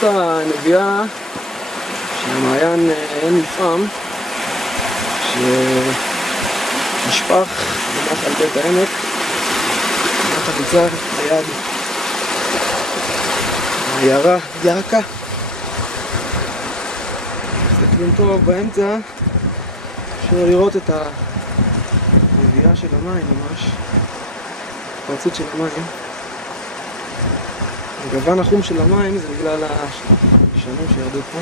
זאת הנביאה של מעיין עין מפעם שנשפך בנחל בית העמק, נחל יצהר ליד העיירה ירקה. מסתכלים טוב באמצע, אפשר לראות את הנביאה של המים ממש, התפרצות של המים. הגוון החום של המים זה בגלל השנים שירדו פה.